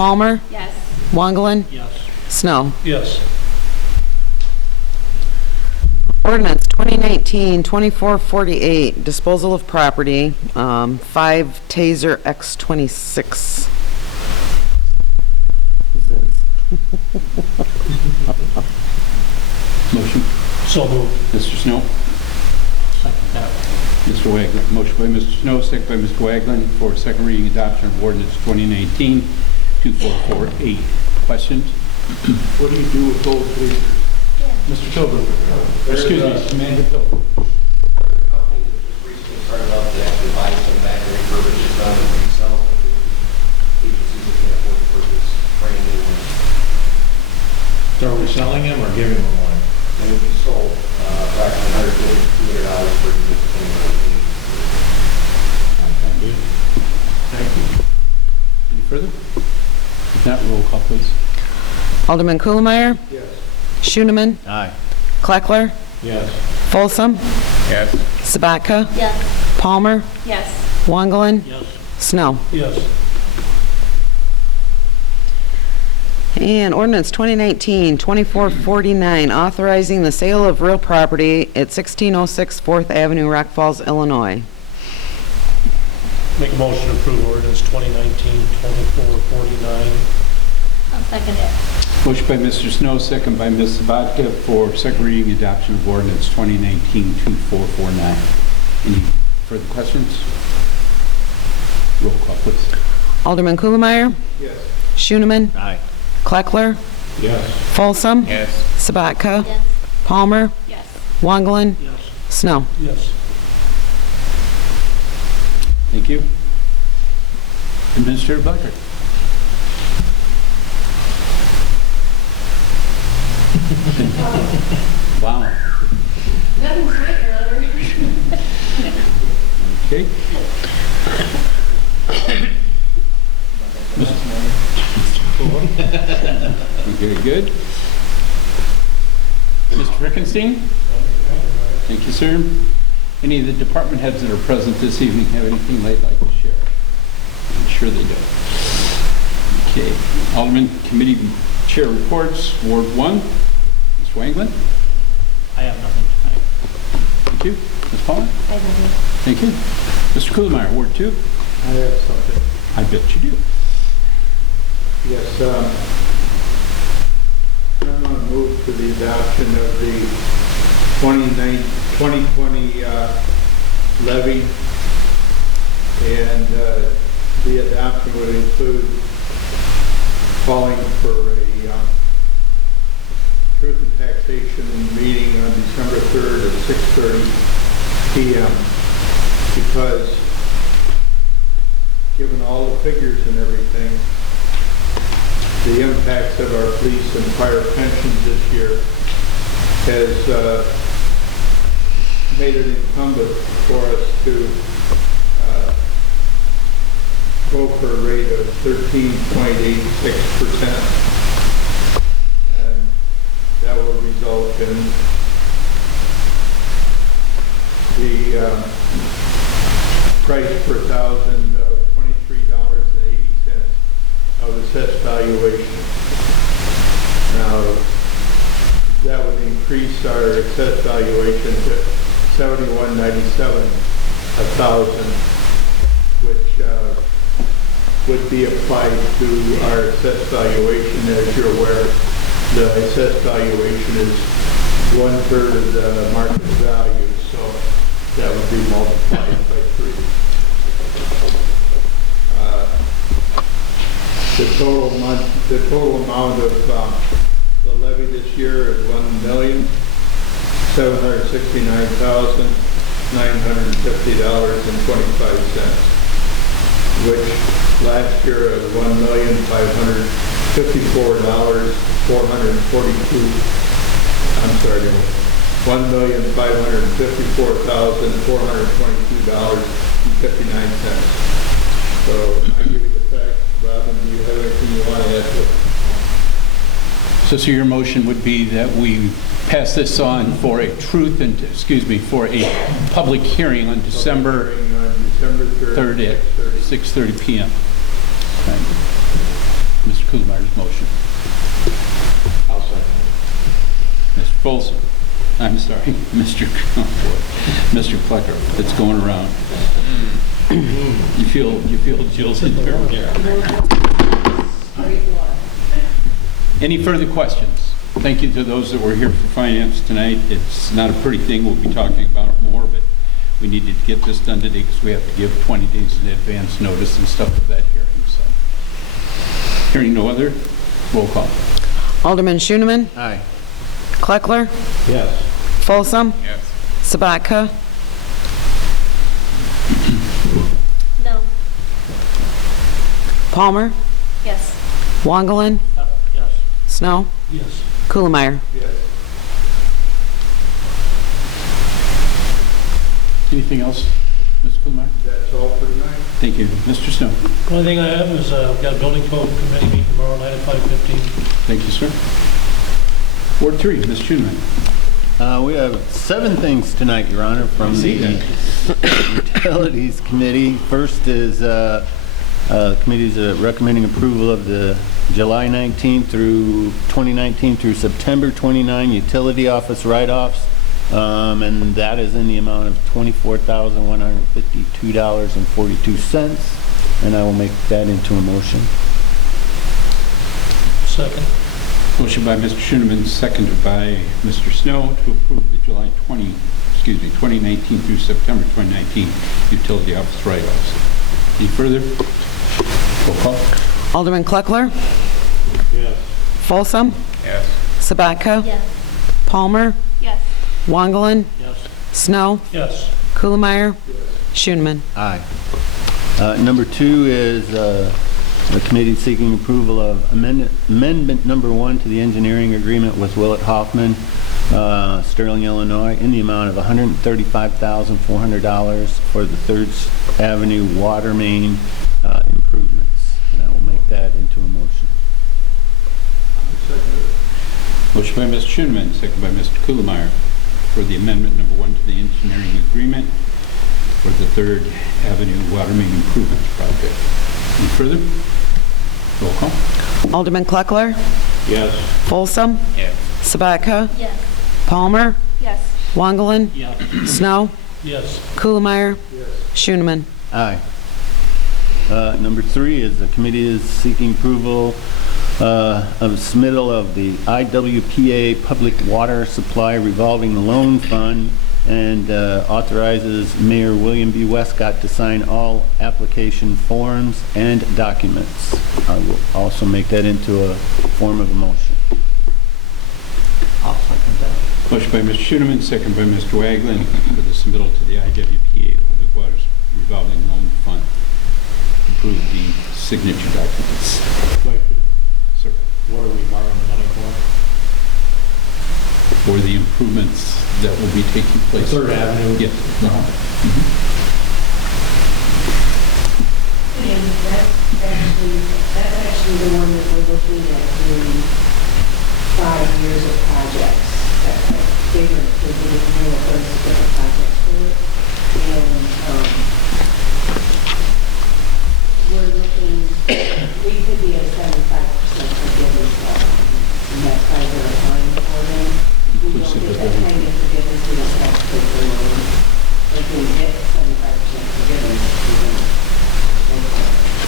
Palmer, Yes. Wangelin, Yes. Snow. Yes. Ordinance 2019-2448, disposal of property, 5 Taser X26. Motion. So moved. Mr. Snow. Second that. Mr. Wagland. Motion by Mr. Snow, second by Mr. Wagland for second reading adoption of ordinance 2019-2448. Questions? What do you do with those leases? Mr. Tobin. Excuse me, Amanda Tobin. Company that just recently started up to actually buy some back and refurbish some and resell some to agencies that can't afford to purchase brand new ones. So are we selling them or giving them away? They would be sold approximately $150 to $200 for the 2014. Thank you. Any further? If not, roll call, please. Alderman Kuhlmeyer, Yes. Schooneman, Aye. Kleckler, Yes. Folsom, Yes. Sabatka, Yes. Palmer, Yes. Wangelin, Yes. Snow. Yes. And ordinance 2019-2449, authorizing the sale of real property at 1606 4th Avenue, Rock Falls, Illinois. Make a motion to approve ordinance 2019-2449. I'll second it. Motion by Mr. Snow, second by Ms. Sabatka for second reading adoption of ordinance 2019-2449. Any further questions? Roll call, please. Alderman Kuhlmeyer, Yes. Schooneman, Aye. Kleckler, Yes. Folsom, Yes. Sabatka, Yes. Palmer, Yes. Wangelin, Yes. Snow. Yes. Thank you. Administrator Butler. Wow. Nothing's right, Your Honor. Okay. Very good. Mr. Rickenstein? Thank you, sir. Any of the department heads that are present this evening have anything they'd like to share? I'm sure they do. Okay. Alderman Committee Chair reports. Ward 1, Ms. Wanglin. I have nothing tonight. Thank you. Ms. Palmer. I have nothing. Thank you. Mr. Kuhlmeyer, Ward 2. I have something. I bet you do. Yes, I'm going to move to the adoption of the 2020 levy, and the adoption would include calling for a truth and taxation meeting on December 3rd at 6:30 p.m. because given all the figures and everything, the impacts of our police and fire pensions this year has made it incumbent for us to go for a rate of 13.86%. And that will result in the price per thousand of $23.80 of assessed valuation. Now, that would increase our assessed valuation to $71.97 a thousand, which would be applied to our assessed valuation. As you're aware, the assessed valuation is 1/3 of the market value, so that would be multiplied by 3. The total amount of the levy this year is $1,769,950.25, which last year is $1,554,422.59. So I give you the facts. Robin, do you have anything you want to add to it? So your motion would be that we pass this on for a for a public hearing on December Hearing on December 3rd, 3rd at 6:30. 6:30 p.m. Right. Ms. Kuhlmeyer's motion. I'll second Mr. Folsom, I'm sorry, Mr. Plecker, it's going around. You feel Jill's in there? Any further questions? Thank you to those that were here for finance tonight. It's not a pretty thing, we'll be talking about it more, but we needed to get this done today because we have to give 20 days in advance notice and stuff of that hearing, so. Hearing no other, roll call. Alderman Schoeneman. Aye. Kleckler. it. Yes. Folsom. Yes. Sabatka. No. Palmer. Yes. Wangelin. Yes. Snow. Yes. Kuhlmeyer. Yes. Anything else, Ms. Kuhlmeyer? That's all for tonight. Thank you. Mr. Snow? The only thing I have is, we've got a building code committee meeting tomorrow night at 5:15. Thank you, sir. Ward 3, Ms. Schoeneman. We have 7 things tonight, Your Honor, from the Utilities Committee. First is committee's recommending approval of the July 19 through 2019 through September 29 utility office write-offs, and that is in the amount of $24,152.42, and I will make that into a motion. Second. Motion by Mr. Schoeneman, seconded by Mr. Snow to approve the July 2019 through September 2019 utility office write-offs. Any further? Roll call. Alderman Kleckler. Yes. Folsom. Yes. Sabatka. Yes. Palmer. Yes. Wangelin. Yes. Snow. Yes. Kuhlmeyer. Schoeneman. Aye. Number 2 is the committee seeking approval of amendment number 1 to the engineering agreement with Willett Hoffman, Sterling, Illinois, in the amount of $135,400 for the 3rd Avenue water main improvements. And I will make that into a motion. Motion by Mr. Schoeneman, seconded by Mr. Kuhlmeyer for the amendment number 1 to the engineering agreement for the 3rd Avenue water main improvement project. Any further? Roll call. Alderman Kleckler. Yes. Folsom. Yes. Sabatka. Yes. Palmer. Yes. Wangelin. Yes. Snow. Yes. Kuhlmeyer. Yes. Schoeneman. Aye. Number 3 is the committee is seeking approval of submittal of the IWPA Public Water Supply Revolving Loan Fund and authorizes Mayor William B. Westcott to sign all application forms and documents. I will also make that into a form of a motion. I'll second that. Motion by Mr. Schoeneman, seconded by Mr. Waglin for the submittal to the IWPA Public Water Revolving Loan Fund. Approve the signature documents. Question. Sir. What are we borrowing the money for? For the improvements that will be taking place. 3rd Avenue? Yes. And that's actually the one that we're looking at doing 5 years of projects. That's bigger, because we didn't know what those different projects were. And we're looking, we could be at 75% forgiveness level. And that's why we're applying for them. We don't Inclusive get of that kind of forgiveness, we don't have to pay for loan. If we get 75% forgiveness, we don't.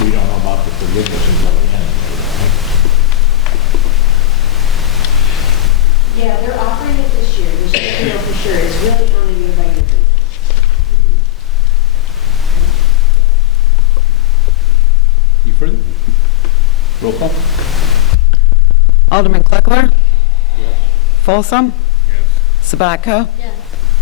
We don't know about the forgiveness until the end, right? Yeah, they're offering it this year. This year, we know for sure. It's really on a year-by-year basis. Any further? Roll call. Alderman Kleckler. Yes. Folsom. Yes. Sabatka. Yes.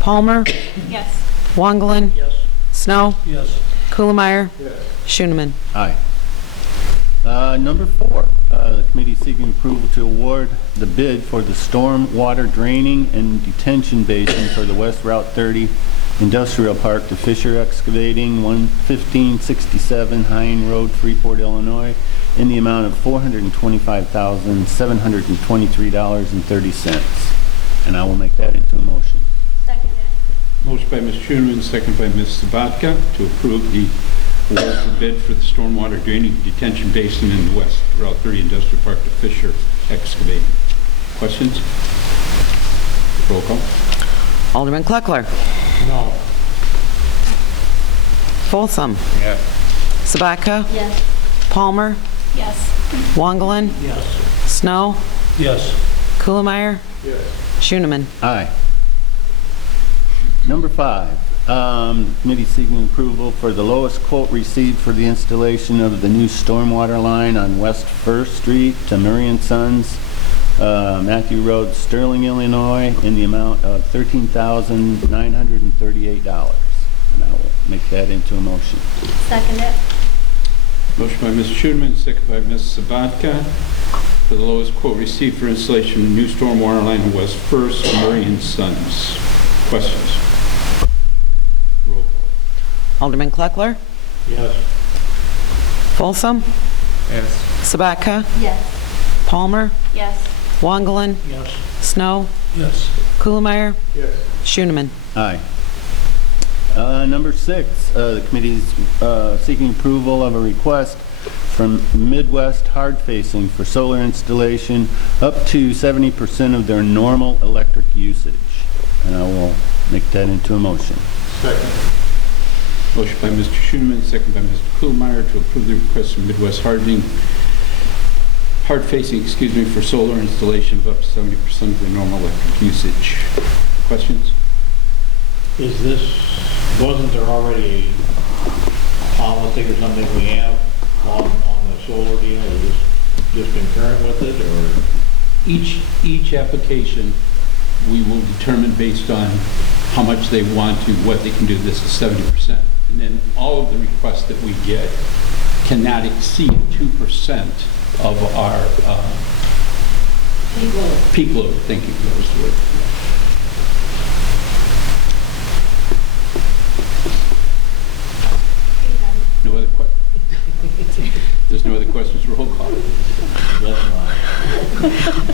Palmer. Yes. Wangelin. Yes. Snow. Yes. Kuhlmeyer. Yes. Schoeneman. Aye. Number 4, the committee seeking approval to award the bid for the storm water draining and detention basin for the West Route 30 Industrial Park to Fisher Excavating, 11567 Hine Road, Freeport, Illinois, in the amount of $425,723.30. And I will make that into a motion. Second it. Motion by Ms. Schoeneman, seconded by Ms. Sabatka to approve the award for bid for the stormwater drainage detention basin in the west, Route 30 Industrial Park to Fisher Excavating. Questions? Roll call. Alderman Kleckler. No. Folsom. Yes. Sabatka. Yes. Palmer. Yes. Wangelin. Yes. Snow. Yes. Kuhlmeyer. Yes. Schooneman. Aye. Number 5, committee seeking approval for the lowest quote received for the installation of the new stormwater line on West First Street to Murray and Sons, Matthew Road, Sterling, Illinois, in the amount of $13,938. And I will make that into a motion. Second it. Motion by Mr. Schooneman, second by Ms. Sabatka, for the lowest quote received for installation of new stormwater line on West First, Murray and Sons. Questions? Roll call. Alderman Kleckler. Yes. Folsom. Yes. Sabatka. Yes. Palmer. Yes. Wangelin. Yes. Snow. Yes. Kuhlmeyer. Yes. Schooneman. Aye. Number 6, the committee is seeking approval of a request from Midwest Hard Facing for solar installation up to 70% of their normal electric usage. And I will make that into a motion. Second. Motion by Mr. Schooneman, second by Mr. Kuhlmeyer to approve the request from Midwest Hard Facing, for solar installation of up to 70% of the normal electric usage. Questions? Wasn't there already a policy or something we have on the solar deal? Is this just concurrent with it, or? Each application, we will determine based on how much they want to, what they can do. This is 70%. And then all of the requests that we get cannot exceed 2% of our peak load. Thank you. That was the word. No other There's no other questions. Roll call.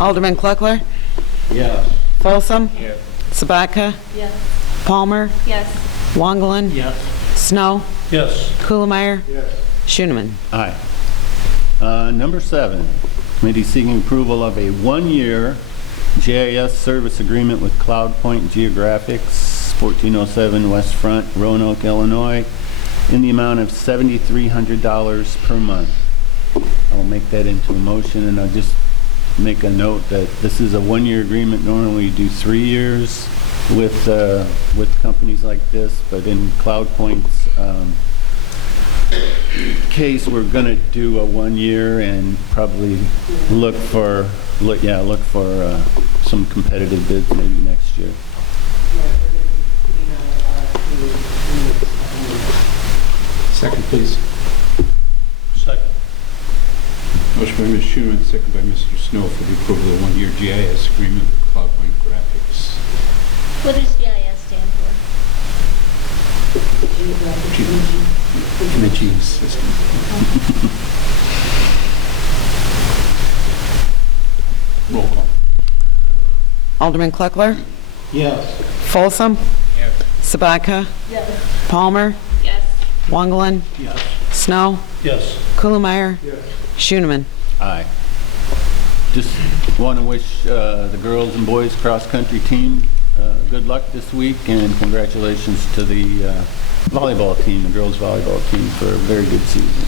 Alderman Kleckler. Yes. Folsom. Yes. Sabatka. Yes. Palmer. Yes. Wangelin. Yes. Snow. Yes. Kuhlmeyer. Yes. Schooneman. Aye. Number 7, committee seeking approval of a 1-year GIS service agreement with CloudPoint Geographics, 1407 West Front, Roanoke, Illinois, in the amount of $7,300 per month. I'll make that into a motion, and I'll just make a note that this is a 1-year agreement. Normally we do 3 years with companies like this, but in CloudPoint's case, we're going to do a 1 year and probably look for some competitive bids maybe next year. Second, please. Second. Motion by Ms. Schooneman, second by Mr. Snow for the approval of the 1-year GIS agreement with CloudPoint Graphics. What does GIS stand for? Imaging System. Roll call. Alderman Kleckler. Yes. Folsom. Yes. Sabatka. Yes. Palmer. Yes. Wangelin. Yes. Snow. Yes. Kuhlmeyer. Yes. Schooneman. Aye. Just want to wish the girls and boys cross-country team good luck this week, and congratulations to the volleyball team, the girls volleyball team, for a very good season.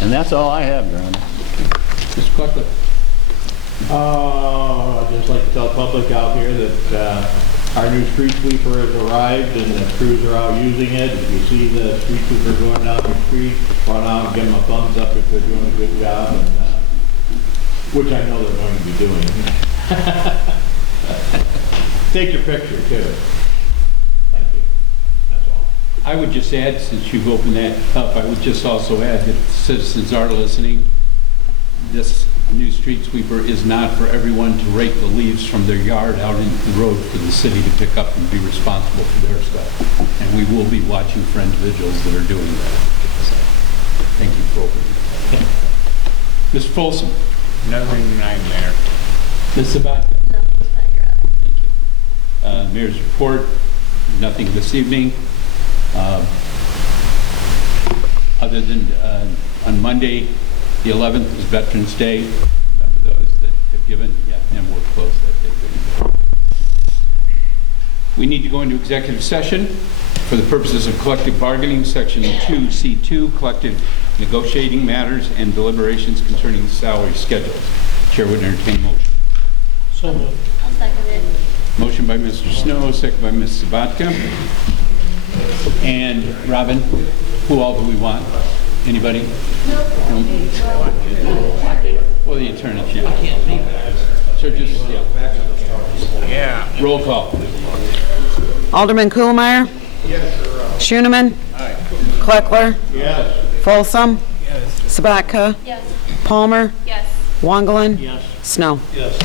And that's all I have, Your Honor. Mr. Clark. I'd just like to tell the public out here that our new street sweeper has arrived and the crews are out using it. If you see the street sweeper going down the street, run out and give them a thumbs up if they're doing a good job, and which I know they're going to be doing. Take your picture too. Thank you. That's all. I would just add, since you've opened that up, I would just also add that if citizens are listening, this new street sweeper is not for everyone to rake the leaves from their yard out into the road for the city to pick up and be responsible for their stuff. And we will be watching for individuals that are doing that. So, thank you for opening it. Ms. Folsom. Nothing nightmare. Ms. Sabatka. No, it's not your own. Thank you. Mayor's report, nothing this evening. other than on Monday, the 11th is Veterans Day. Those that have given, yeah, and we're closed that day. We need to go into executive session for the purposes of collective bargaining, Section 2C2, collective negotiating matters and deliberations concerning salary schedules. Chair would entertain a motion. So moved. I'll second it. Motion by Mr. Snow, second by Ms. Sabatka. And Robin, who all do we want? Anybody? No. Well, the attorney, yeah. So just, yeah. Roll call. Alderman Kuhlmeyer. Yes. Schoeneman. Aye. Kleckler. Yes. Folsom. Yes. Sabatka. Yes. Palmer. Yes. Wangelin. Yes. Snow. Yes.